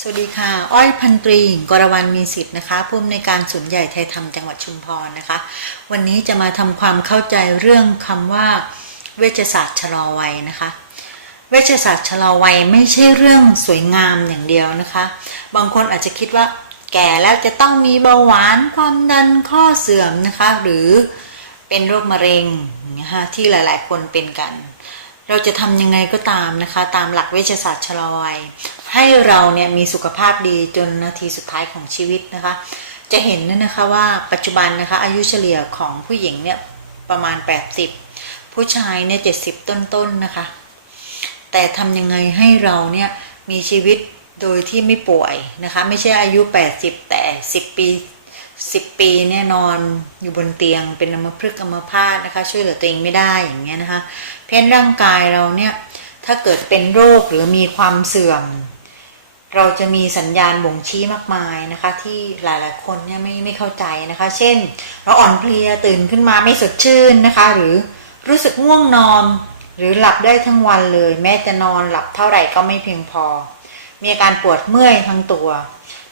สวัสดีค่ะ อ้อยพันตรีกรวรรณมีสิทธิ์นะคะผู้อำนวยการศูนย์ใหญ่ไทยธรรมจังหวัดชุมพรนะคะ วันนี้จะมาทำความเข้าใจเรื่องคำว่าเวชศาสตร์ชะลอวัยนะคะ เวชศาสตร์ชะลอวัยไม่ใช่เรื่องสวยงามอย่างเดียวนะคะ บางคนอาจจะคิดว่าแก่แล้วจะต้องมีเบาหวานความดันข้อเสื่อมนะคะ หรือเป็นโรคมะเร็งนะคะที่หลาย ๆ คนเป็นกัน เราจะทำยังไงก็ตามนะคะ ตามหลักเวชศาสตร์ชะลอวัยให้เราเนี่ยมีสุขภาพดีจนนาทีสุดท้ายของชีวิตนะคะ จะเห็นนะนะคะว่าปัจจุบันนะคะอายุเฉลี่ยของผู้หญิงเนี่ยประมาณ 80 ผู้ชายเนี่ย70ต้นๆนนะคะ แต่ทำยังไงให้เราเนี่ยมีชีวิตโดยที่ไม่ป่วยนะคะ ไม่ใช่อายุ 80 แต่ 10 ปี 10ปีเนี่ยนอนอยู่บนเตียงเป็นอัมพฤกษ์อัมพาตนะคะ ช่วยเหลือตัวเองไม่ได้อย่างเงี้ยนะคะ เพราะฉะนั้นร่างกายเราเนี่ยถ้าเกิดเป็นโรคหรือมีความเสื่อม เราจะมีสัญญาณบ่งชี้มากมายนะคะ ที่หลายๆคนเนี่ยไม่ไม่เข้าใจนะคะ เช่น เราอ่อนเพลียตื่นขึ้นมาไม่สดชื่นนะคะ หรือรู้สึกง่วงนอนหรือหลับได้ทั้งวันเลย แม้จะนอนหลับเท่าไหร่ก็ไม่เพียงพอ มีอาการปวดเมื่อยทั้งตัว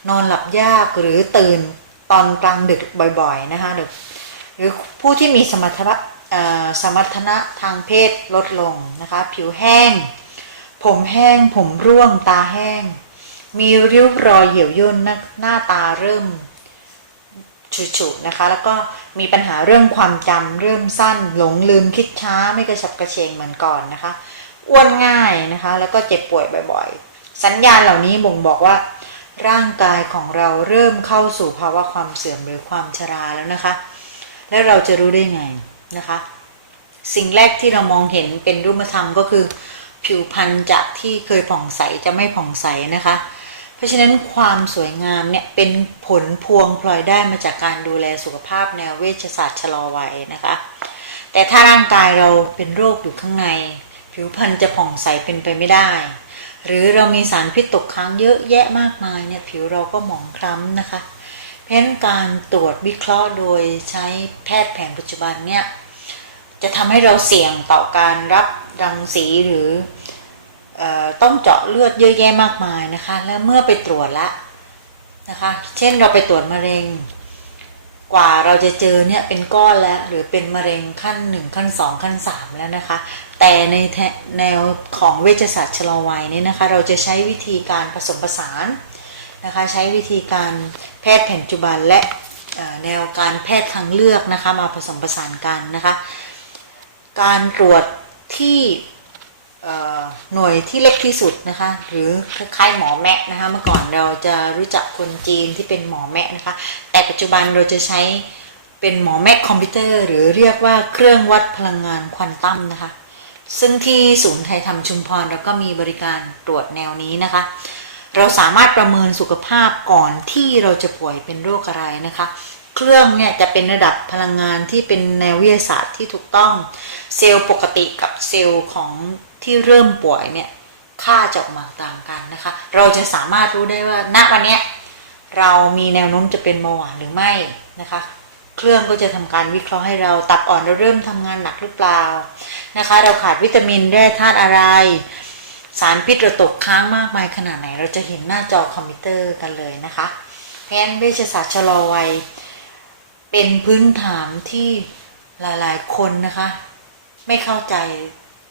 นอนหลับยากหรือตื่น ตอนกลางดึกบ่อยๆนะคะหรือหรือผู้ที่มีสมรรถะสมรรถนะทางเพศลดลงนะคะ ผิวแห้ง ผมแห้ง ผมร่วง ตาแห้ง มีริ้วรอยเหี่ยวย่นหน้าหน้าตาเริ่มฉุๆนะคะ แล้วก็มีปัญหาเรื่องความจำเริ่มสั้น หลงลืมคิดช้าไม่กระฉับกระเฉงเหมือนก่อนนะคะ อ้วนง่ายนะคะ แล้วก็เจ็บป่วยบ่อยๆ สัญญาณเหล่านี้บ่งบอกว่า ร่างกายของเราเริ่มเข้าสู่ภาวะความเสื่อมหรือความชราแล้วนะคะ แล้วเราจะรู้ได้ไงนะคะ สิ่งแรกที่เรามองเห็นเป็นรูปธรรมก็คือ ผิวพรรณจากที่เคยผ่องใสจะไม่ผ่องใสนะคะ เพราะฉะนั้นความสวยงามเนี่ยเป็นผลพวงพลอยได้มาจากการดูแลสุขภาพแนวเวชศาสตร์ชะลอวัยนะคะ แต่ถ้าร่างกายเราเป็นโรคอยู่ข้างใน ผิวพรรณจะผ่องใสเป็นไปไม่ได้ หรือเรามีสารพิษตกค้างเยอะแยะมากมายเนี่ยผิวเราก็หมองคล้ำนะคะ เพราะนั้นการตรวจวิเคราะห์โดยใช้แพทย์แผนปัจจุบันเนี่ยจะทำให้เราเสี่ยงต่อการรับรังสีหรืออต้องเจาะเลือดเยอะแยะมากมายนะคะ และเมื่อไปตรวจละนะคะ เช่นเราไปตรวจมะเร็ง กว่าเราจะเจอเนี่ยเป็นก้อนแล้วหรือเป็นมะเร็งขั้นหนึ่งขั้นสองขั้นสามแล้วนะคะ แต่ในแนวของเวชศาสตร์ชะลอวัยนี่นะคะเราจะใช้วิธีการผสมผสานนะคะใช้วิธีการแพทย์แผนปัจจุบันและแนวการแพทย์ทางเลือกนะคะมาผสมผสานกันนะคะการตรวจที่หน่วยที่เล็กที่สุดนะคะหรือคล้ายๆหมอแมะนะคะเมื่อก่อนเราจะรู้จักคนจีนที่เป็นหมอแมะนะคะแต่ปัจจุบันเราจะใช้เป็นหมอแมะคอมพิวเตอร์ หรือเรียกว่าเครื่องวัดพลังงานควอนตัมนะคะ ซึ่งที่ศูนย์ไทยธรรมชุมพรเราก็มีบริการตรวจแนวนี้นะคะ เราสามารถประเมินสุขภาพก่อนที่เราจะป่วยเป็นโรคอะไรนะคะ เครื่องเนี่ยจะเป็นระดับพลังงานที่เป็นแนววิทยาศาสตร์ที่ถูกต้อง เซลล์ปกติกับเซลล์ของที่เริ่มป่วยเนี่ยค่าจะออกมาต่างกันนะคะ เราจะสามารถรู้ได้ว่าณวันนี้เรามีแนวโน้มจะเป็นเบาหวานหรือไม่นะคะ เครื่องก็จะทำการวิเคราะห์ให้เราตับอ่อนเราเริ่มทำงานหนักหรือเปล่า นะคะ เราขาดวิตามินแร่ธาตุอะไร สารพิษเราตกค้างมากมายขนาดไหน เราจะเห็นหน้าจอคอมพิวเตอร์กันเลยนะคะเพราะฉะนั้นเวชศาสตร์ชะลอวัยเป็นพื้นฐานที่หลายๆคนนะคะ ไม่เข้าใจ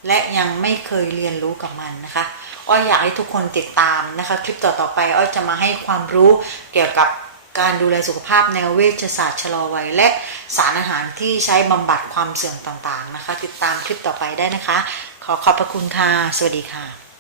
และยังไม่เคยเรียนรู้กับมันนะคะอ้อยอยากให้ทุกคนติดตามนะคะ คลิปต่อๆไปอ้อยจะมาให้ความรู้เกี่ยวกับ การดูแลสุขภาพแนวเวชศาสตร์ชะลอวัย และสารอาหารที่ใช้บำบัดความเสื่อมต่างๆนะคะ ติดตามคลิปต่อไปได้นะคะ ขอขอบพระคุณค่ะ สวัสดีค่ะ